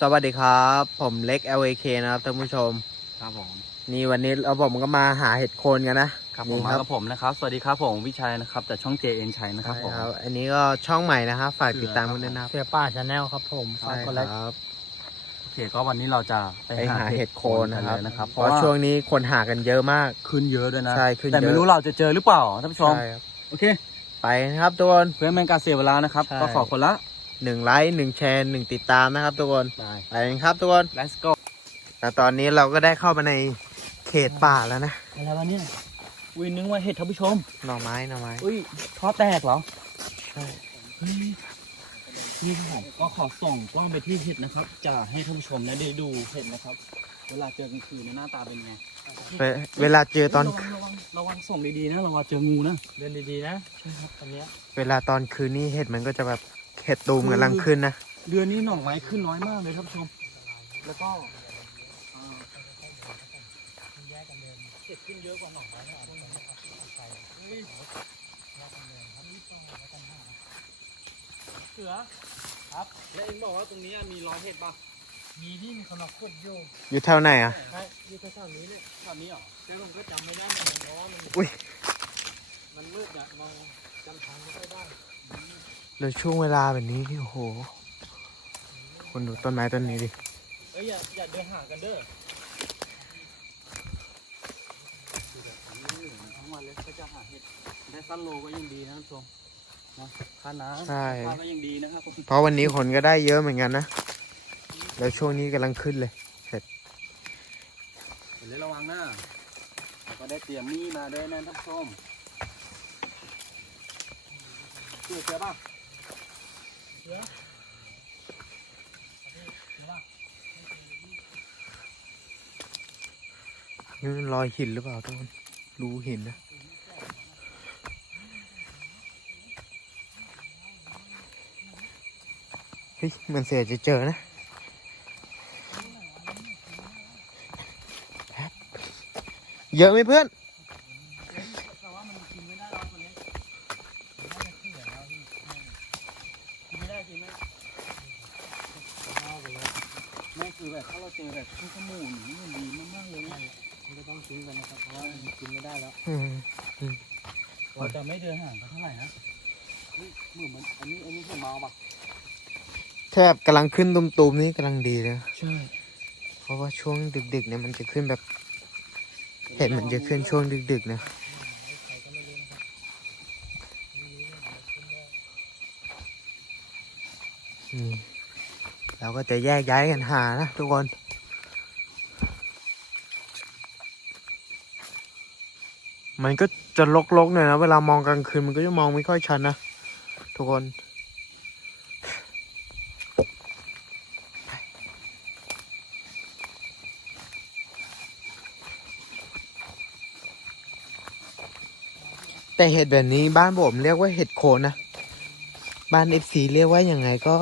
สวัสดีครับ ผมเล็ก LAK นะครับท่านผู้ชม ครับผม นี่วันนี้เราผมก็มาหาเห็ดโคนกันนะครับผมนี่มากับผมนะครับ สวัสดีครับผมวิชัยนะครับจากช่อง JN ชัยนะครับใช่ผมครับ อันนี้ก็ช่องใหม่นะครับฝากติดตามกันด้วยนะครับเสียป่าชาแนลครับผมฝาใช่กกดไลค์ครับโอเคก็วันนี้เราจะไปไปหาเห็ดโคนนะครับกัเลยนะครับเพราะช่วงนี้คนหากันเยอะมากขึ้นเยอะด้วยนะใช่ขึ้นแต่เยอะไม่รู้เราจะเจอหรือเปล่าท่านผู้ชมใช่ครับโอเค ไปนะครับทุกคนเพื่อไม่ให้การเสียเวลานะครับใช่ก็ขอคนละ หนึ่งไลค์หนึ่งแชร์หนึ่งติดตามนะครับทุกคนได้ ไปกันครับทุกคน let's go แต่ตอนนี้เราก็ได้เข้ามาในเขตป่าแล้วนะอะไรวะเนี่ยอุ้ยนึกว่าเห็ดท่านผู้ชม หน่อไม้หน่อไม้อุ้ยท่อแตกเหรอใช่เฮ้ยนี่ครับผมก็ขอส่องกล้องไปที่เห็ดนะครับ จะให้ท่านผู้ชมนะได้ดูเห็ดนะครับ เวลาเจอกลางคืนเนี่ยหน้าตาเป็นไงเวเวลาเจอตอน ระวังระวังระวังส่องดีๆนะระวังเจองูนะเดินดีๆนะใช่ครับตอนเนี้ยเวลาตอนคืนนี่เห็ดมันก็จะแบบ เห็ดตูมกำลังขึ้นนะ เดือนนี้หน่อไม้ขึ้นน้อยมากเลยท่านผู้ชม แล้วก็อ่าเก็บขึ้นเยอะกว่าหน่อไม้นะเสือครับแล้วเองบอกว่าตรงนี้มีรอยเห็ดป่ะมีที่มีคนมาขุดอยู่อยู่แถวไหนอะใช่อยู่แถวๆนี้เนี่ยตอนนี้เหรอแต่ผมก็จำไม่ได้เหมือนกันเพราะว่ามันอุ้ยมันมืดอะมองจำทางไม่ค่อยได้ แล้วช่วงเวลาแบบนี้นี่โอ้โหคนดูต้นไม้ต้นนี้ดิเอ้ยอย่าอย่าเดินห่างกันเด้อทั้งวันเลยก็จะหาเห็ดได้สั้นโลก็ยังดีนะท่านผู้ชมนะค่าน้ำใช่ค่าก็ยังดีนะครับผมเพราะวันนี้คนก็ได้เยอะเหมือนกันนะแล้วช่วงนี้กำลังขึ้นเลยเห็นเลยระวังนะแล้วก็ได้เตรียมมีดมาด้วยนะท่านผู้ชมเจอเจอป่ะ นี่มันรอยหินหรือเปล่าทุกคนรูหินนะเฮ้ยมันเสียจะเจอนะเยอะไหมเพื่อน แต่ว่ามันกินไม่ได้หรอกตัวเนี้ยมันน่าจะเสียแล้วพี่กินไม่ได้กินไม่ได้เอาไปเลย แม่คือแบบถ้าเราเจอแบบที่ขมูลนี่มันดีมากๆเลยนะ มันก็ต้องทิ้งกันนะครับเพราะว่ามันกินไม่ได้แล้ว อืม เราจะไม่เดินห่างกันเท่าไหร่นะเฮ้ยเห มือนมันอันนี้อันนี้ผมเมาปะแทบกำลังขึ้นตุมๆนี่กำลังดีเลยนะใช่เพราะว่าช่วงดึกๆเนี่ยมันจะขึ้นแบบ เห็นมันจะขึ้นช่วงดึกๆนะนี่เราก็จะแยกย้ายกันหานะทุกคนมันก็จะลกๆหน่อยนะ เวลามองกลางคืนมันก็จะมองไม่ค่อยชัดนะ ทุกคน แต่เห็ดแบบนี้บ้านผมเรียกว่าเห็ดโคนนะ บ้านเอฟซีเรียกว่าอย่างไงก็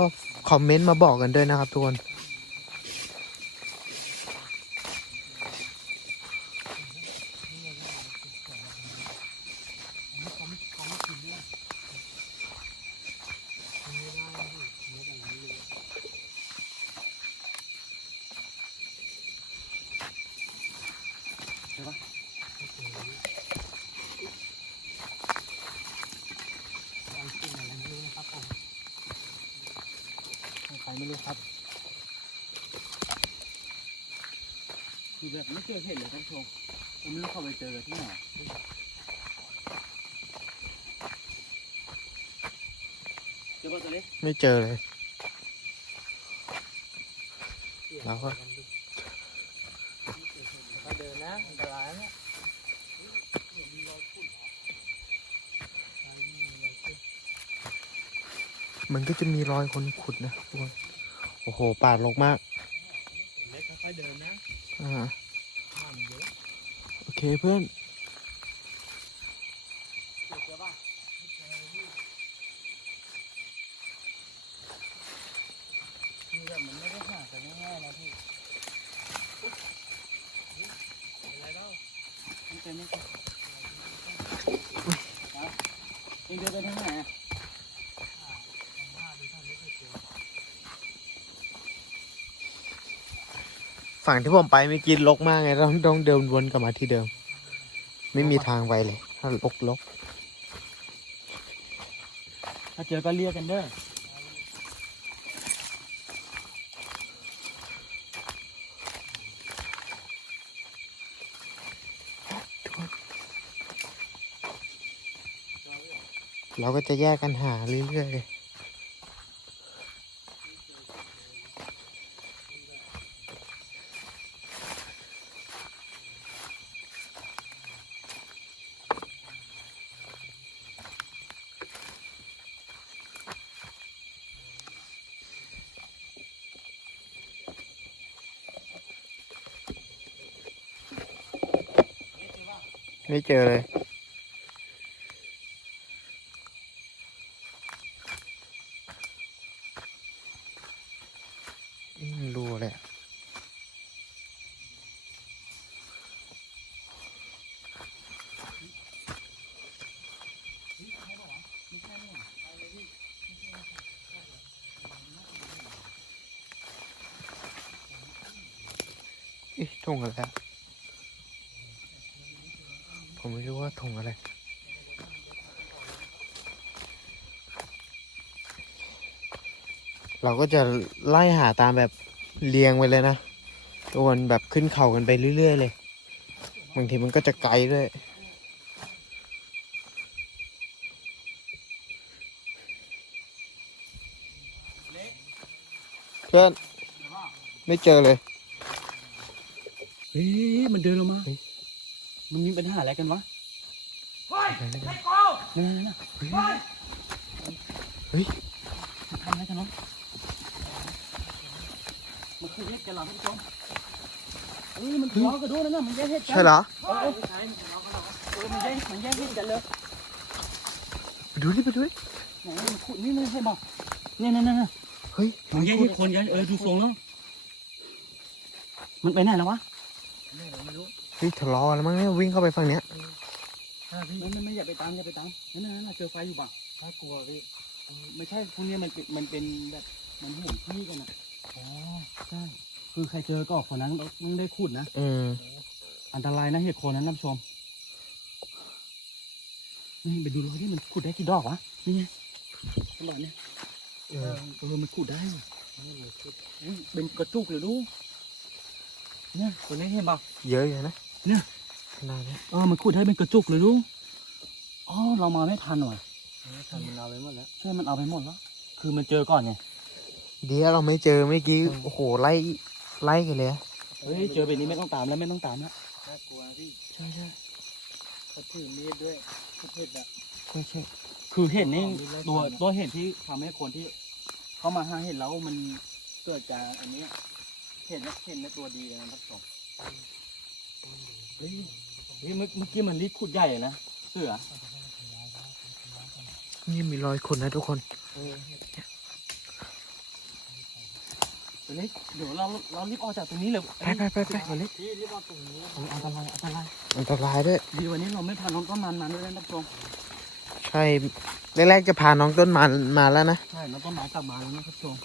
คอมเมนต์มาบอกกันด้วยนะครับทุกคน ไม่รู้ครับคือแบบไม่เจอเห็นเลยท่านผู้ชมผมไม่รู้เขาไปเจอกันที่ไหนเจอปะตัวเล็กไม่เจอเลย แล้วก็ก็เดินนะอันตรายนะมันก็จะมีรอยคนขุดนะทุกคน โอ้โห ป่ารกมากเล็กค่อยๆเดินนะอ่าโอเคเพื่อนเจอเจอปะคือแบบมันไม่ได้ห่างกันง่ายๆนะพี่อะไรเล่าไม่เจอไม่เจอครับเองเดินไปทางไหนอะ หน้าดูท่านไม่เคยเจอ ฝั่งที่ผมไปเมื่อกี้ลกมากไงต้องต้องเดินวนกลับมาที่เดิม ไม่มีทางไปเลย ถ้าลกลกถ้าเจอก็เรียกกันเด้อเราก็จะแยกกันหาเรื่อยๆเลย ไม่เจอเลยนี่มันรูอะไรอะเอ๊ะถุงอะผมไม่รู้ว่า ถุงอะไร เราก็จะไล่หาตามแบบเรียงไปเลยนะทุกคนแบบขึ้นเขากันไปเรื่อย ๆ เลย บางทีมันก็จะไกลด้วยเพื่อนไม่เจอเลยเฮ้ยมันเดินลงมาเฮ้ยมันมีปัญหาอะไรกันวะ เฮ้ยไอ้โกนั่นน่ะเฮ้ยเฮ้ยมันทำอะไรกันเนาะมันคือเฮ็ดกันเหรอท่านผู้ชมเฮ้ยมันทะเลาะกันด้วยนะมันแย่งเฮ็ดกันใช่เหรอเออมันแย่งมันแย่งเฮ็ดกันเลยไปดูดิไปดูดิไหนมันขุดนี่มันให้บอกเนี่ยนั่นนั่นเฮ้ยมันแย่งเฮ็ดคนกันเออดูทรงแล้วมันไปไหนแล้ววะไม่รู้เฮ้ยทะเลาะกันแล้วมั้งเนี่ยวิ่งเข้าไปฝั่งเนี้ย ไม่ไม่ไม่อย่าไปตามอย่าไปตามนั่นนั่นนั่นเจอไฟอยู่ป่ะน่ากลัวพี่เออไม่ใช่พวกเนี้ยมันเป็นมันเป็นแบบมันห่วงที่กันอะอ๋อใช่คือใครเจอก็คนนั้นต้องได้ขุดนะอืมอันตรายนะเห็ดโคนนั้นท่านผู้ชมนี่ไปดูรอยที่มันขุดได้กี่ดอกวะนี่ไงตลอดเนี่ยเออเออมันขุดได้ว่ะอุ๊ยเป็นกระจุกเลยลูกเนี่ยตัวนี้เห็นเปล่าเยอะอยู่นะเนี่ยขนาดนี้เออมันขุดได้เป็นกระจุกเลยลูก อ๋อเรามาไม่ทันหน่อยทำมันเอาไปหมดแล้วช่วยมันเอาไปหมดแล้ว คือมันเจอก่อนไง เดี๋ยวเราไม่เจอเมื่อกี้ โอ้โห ไล่ ไล่กันเลยอะเฮ้ย เจอแบบนี้ไม่ต้องตามแล้วไม่ต้องตามแล้ว น่ากลัวพี่ ใช่ใช่เขาถือมีดด้วยเขาเผ็ดอะใช่ใช่คือเห็นนี่ของมีไล่ตัวฟันอะตัวเห็นที่ทำให้คนที่เข้ามาหาเห็นแล้วมันเกิดจากอันเนี้ยเห็นนะเห็นในตัวดีเลยนะครับผมเฮ้ยเฮ้ยเมื่อเมื่อกี้มันรีดขุดใหญ่เลยนะเสือ นี่มีรอยคนนะทุกคนเออตัวเล็กเดี๋ยวเราเรารีบออกจากตรงนี้เลยไปไปไปไปตัวเล็กพี่รีบเอาตรงนี้เอออันตรายอันตรายอันตรายด้วยดีวันนี้เราไม่พาน้องต้นมันมาด้วยนะครับผมใช่แรกๆจะพาน้องต้นมามาแล้วนะใช่น้องต้นไม้กลับมาแล้วนะครับผม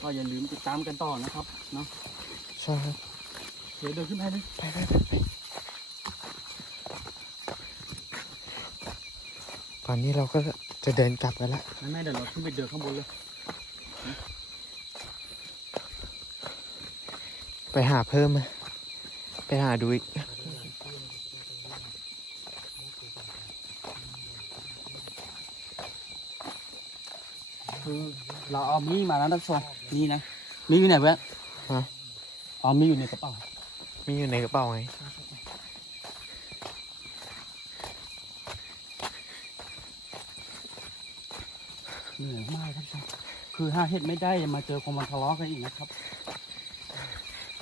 ก็อย่าลืมติดตามกันต่อนะครับเนาะใช่ครับเดี๋ยวเดินขึ้นไปเลยไปไปไปไปต อนนี้เราก็จะเดินกลับกันแล้วไม่ไม่เดี๋ยวเราขึ้นไปเดินข้างบนเลยไปหาเพิ่มไหมไปหาดูอีกคือเราเอามีดมาแล้วท่านผู้ชมนี่นะมีดอยู่ไหนเพื่อนฮะเอามีดอยู่ในกระเป๋ามีอยู่ในกระเป๋าไง เหนื่อยมากท่านผู้ชมคือถ้าเห็ดไม่ได้อย่ามาเจอคนมาทะเลาะกันอีกนะครับ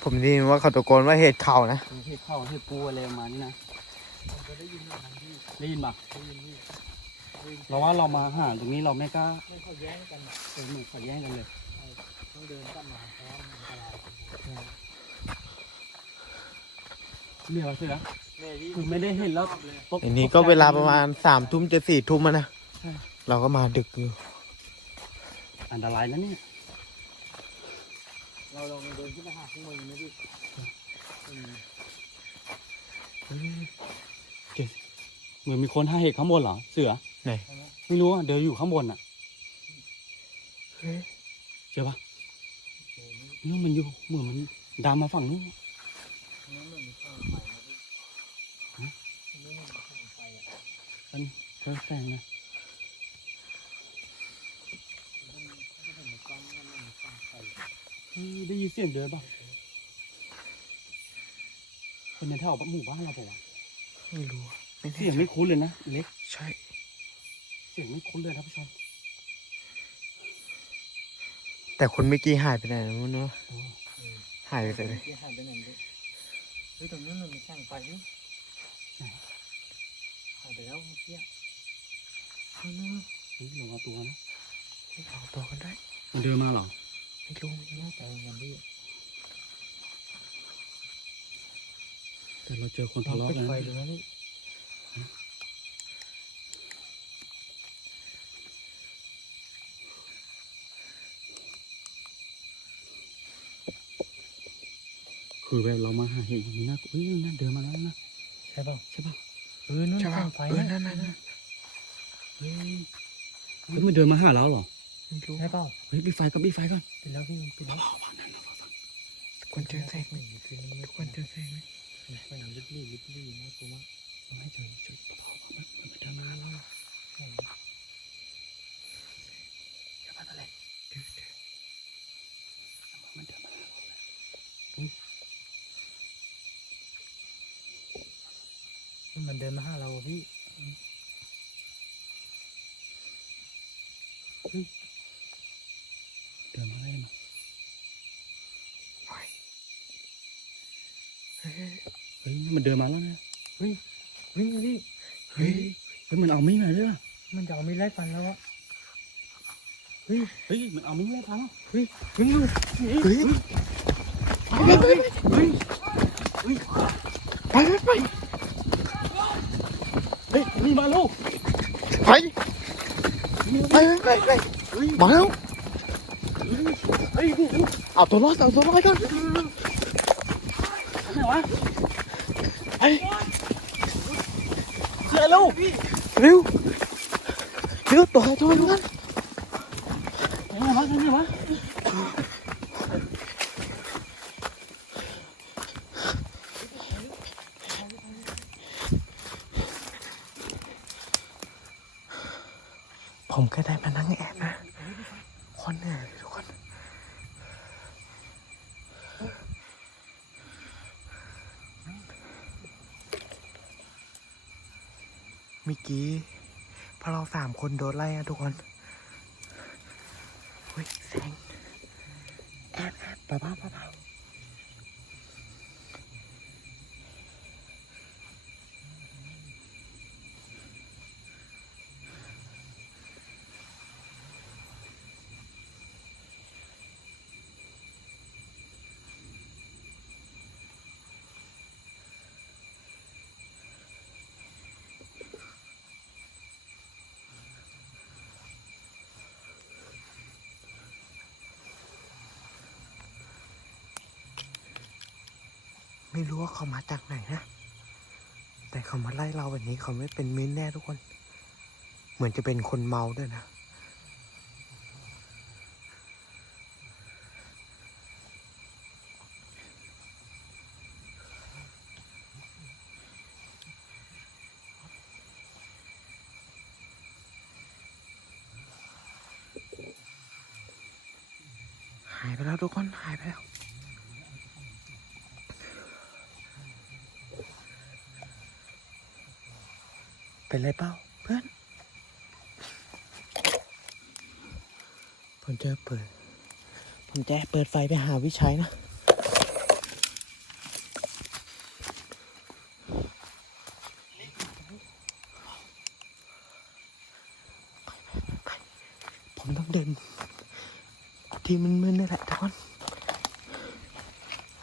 ผมได้ยินว่าเขาตะโกนว่าเหตุเข่านะคือเห็ดเข้าเห็ดปูอะไรประมาณนี้นะผมก็ได้ยินแบบนั้นพี่ได้ยินปะได้ยินพี่ได้ยินเราว่าเรามาหาตรงนี้เราไม่กล้าไม่เขาแย่งกันอะเออเหมือนขัดแย้งกันเลยต้องเดินกลับมาเพราะว่ามันอันตรายเรียกว่าเสือเนี่ยพี่คือไม่ได้เห็นแล้วตกอันนี้ก็เวลาประมาณสามทุ่มจะสี่ทุ่มอะนะใช่เราก็มาดึกอยู่ อันตรายนะเนี่ย เราลองเดินขึ้นไปหาข้างบนไหมพี่อืมเหมือนมีคนหาเห็ดข้างบนเหรอ เสือ ไหนใช่ไหมไม่รู้อะเดี๋ยวอยู่ข้างบนอะเฮ้ยเจอปะเออนี่นู่นมันอยู่เหมือนมันดามมาฝั่งนู้นนั่นเหมือนมีแสงไฟนะ ได้ยินเสียงเดินปะเป็นในแถวหมู่บ้านเราปะวะไม่รู้อะไม่แน่เสียงใจไม่คุ้นเลยนะ เล็ก ใช่ เสียงไม่คุ้นเลยท่านผู้ชมแต่คนเมื่อกี้หายไปไหนแล้วเนาะโอ้หายไปไหนที่หายไปไหนไม่รู้เฮ้ยตรงนู้นมันมีแสงไฟอยู่ไหนหายไปแล้วเมื่อกี้ข้างนู้นเฮ้ยลงเอาตัวนะ เอาตัวกันได้มันเดินมาเหรอ ไม่รู้ไม่รู้น่าจะเป็นพี่แต่เราเจอคนลอทะงเลาะปิดกันไฟนะดูนะพี่คือแบบเรามาหาเห็ดอย่างนี้นะเฮ้ยนั่นเดินมาแล้วนะ ใช่เปล่าใช่ปะเออนู่นใช่แสป่ะงไฟเออนะนั่นนั่นนั่นเฮ้ยเฮ้ยมันเดินมาหาเราเหรอไม่ รู้ใช่เปล่าเฮ้ยปิดไฟก่อนปิดไฟก่อนปิดแล้วพี่มันปิดแล้วทุกคนเจอแสงไหมคือมันทุกคนเจอแสงไหมแสงลิบลี่ลิบลี่นะตัวมากไม่เจอเจอมันมันเดินมาแสงอย่าพลาดอะไรเจอเจอมันเดินมามันเดินมาหาเราพี่เดินมาได้มา ไปเฮ้ย เฮ้ยมันเดินมาแล้วนะวิ่งวิ่งเลยพี่เฮ้ยเฮ้ยมันเอามีดมาด้วยว่ะมันจะเอามีดไล่ฟันแล้วอะเฮ้ยเฮ้ยมันเอามีดไล่ฟันแล้วเฮ้ยวิ่งเลยเฮ้ยเฮ้ยเฮ้ยเฮ้ยไปไปไปเฮ้ยนี่มาลูกไปไปไปไปมาแล้วเฮ้ยนี่นี่เอาตัวรอดเอาตัวรอดก่อนไหนวะ ไปเจอลูกเร็วเร็วตัวตัวนั้นไหนวะไหนวะผมก็ได้มานั่งแอบนะคนเหนื่อยทุกคน เมื่อ กี้พอเราสามคนโดนไล่นะทุกคนเฮ้ยแสงแอบแอบป้าๆเบาๆ ไม่รู้ว่าเขามาจากไหนนะ แต่เขามาไล่เราแบบนี้เขาไม่เป็นมิ้นแน่ทุกคน เหมือนจะเป็นคนเมาด้วยนะ หายไปแล้วทุกคน หายไปแล้ว เป็นไรเปล่าเพื่อนผมจะเปิด ผมจะเปิดไฟไปหาวิชัยนะผมต้องเดินที่มันมึนๆนี่แหละทุกคน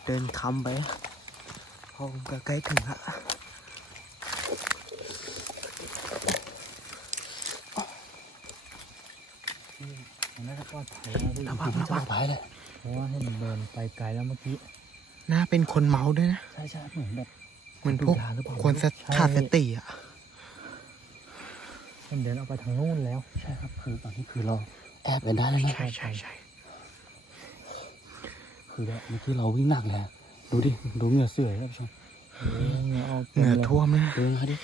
เดินคำไปนะเพอผมก็ใกล้ถึงละ มันน่าจะปลอดภัยนะพี่ ระวังระวังไปเลยเพราะว่าให้มันเดินไปไกลแล้วเมื่อกี้น่าเป็นคนเมาด้วยนะใช่ใช่เหมือนแบบเหมือนพวกคนขาดสติอะมันเดินออกไปทางนู้นแล้ว ใช่ครับ คือตอนนี้คือเราแอบกันได้แล้วใช่ใช่ใช่คือเมื่อกี้เราวิ่งหนักเลยอะดูดิดูเหงื่อเสื่อยท่านผู้ชมเออเหงื่เหงื่อท่วมเลยนะดูนะดิ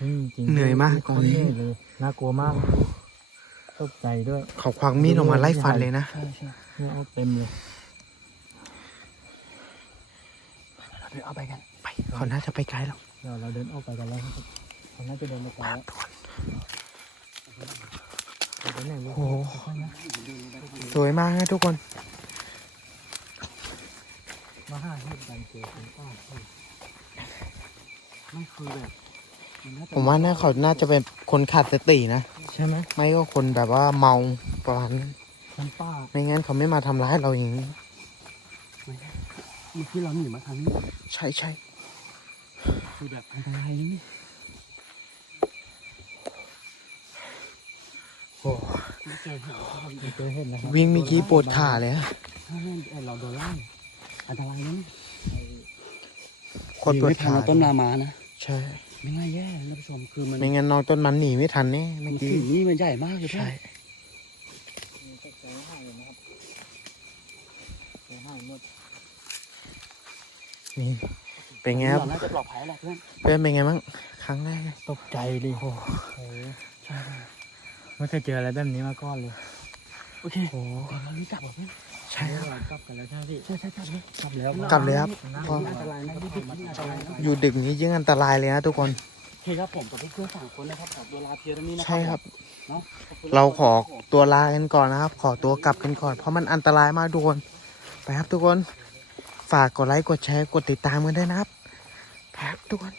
อืมจริงเหนื่อยมากตอนนี้น่ากลัวมาก ตกใจด้วยเขาควักมีดออกมาไล่ฟันเลยนะ ใช่ใช่เหงื่อออกเต็มเลยเราเดินเอาไปกันไปเขาน่าจะไปไกลแล้วเดี๋ยวเราเดินออกไปกันแล้วครับเขาน่าจะเดินไปไกลแล้วทุกคนไปไหนลูกโอ้โหค่อยๆนะสวยมากนะทุกคนมาหาเหตุการณ์เจอคนป้าเฮ้ยไม่คือแบบนน่จะ ผมว่าน่าเขาน่าจะเป็นคนขาดสตินะ ใช่ไหมไม่ก็คนแบบว่าเมาประมาณนั้นคนป้าไม่งั้นเขาไม่มาทำร้ายเราอย่างนี้เมื่อกี้เราหนีมาทางนี้ใช่ใช่คือแบบอันตรายนี่ โอ้ไม่เจอเหตุการณ์เจอเห็นนะครับวิ่งเมื่อกี้ปวดขาเลยอะถ้าเอ้ยเราโดนไล่อันตรายนะโคตรปวดไม่ทัขานเอาต้นนามานะ ใช่ ไม่ง่ายแย่ท่านผู้ชมคือมันไม่งั้นน้องต้นมันหนีไม่ทันแน่เมื่อมันกี้สิ่งนี้มันใหญ่มากเลยเพื่อใช่นตกใจมากเลยนะครับใจหายหมดนี่ เป็นไงครับเราน่าจะปลอดภัยแหละเพื่อนเพื่อนเป็นไงบ้างครั้งแรกตกใจดิโอ้โหไม่เคยเจออะไรแบบนี้มาก่อนเลย โอเคโอ้เดี๋ยวเรารีบกลับก่อนเพื่อน ใช่ครับกลับกันแล้วใช่ไหมพี่ใช่ใช่กลับเลยกลับแล้วกลับเลยครับเพราะอันตรายนะพี่พี่อันตรายนะอยู่ดึกนี้ยิ่งอันตรายเลยนะทุกคนโอเคครับผมกับเพื่อนสามคนนะครับขอตัวลาเพียงเท่านี้นะใช่ครับ เนาะเราขอตัวลากันก่อนนะครับ ขอตัวกลับกันก่อนเพราะมันอันตรายมากทุกคน ไปครับทุกคน ฝากกดไลค์กดแชร์กดติดตามกันด้วยนะครับไปครับทุกคน